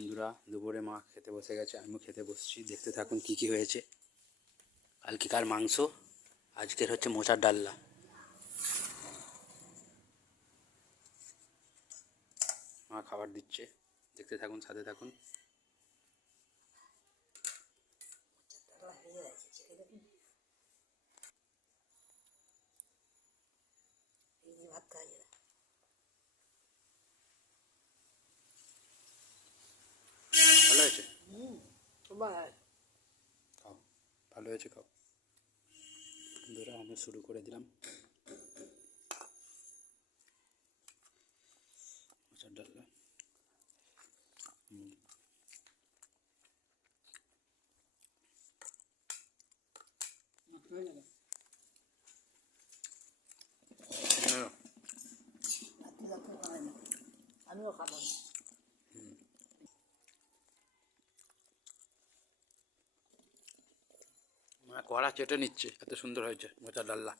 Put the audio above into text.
বন্ধুরা, দুপুরে মা খেতে বসে গেছে, আমিও খেতে বসছি। দেখতে থাকুন কি কি হয়েছে। কালকেকার মাংস, আজকের হচ্ছে মোচার ডালনা। মা খাবার দিচ্ছে, দেখতে থাকুন, সাথে থাকুন। ভালো হয়েছে, খাও, ভালো হয়েছে, খাও। বন্ধুরা, আমি শুরু করে দিলাম মোচার ডালনা। আমিও খাবো। মা কড়া চেটে নিচ্ছে, এত সুন্দর হয়েছে মোচার ডালনা।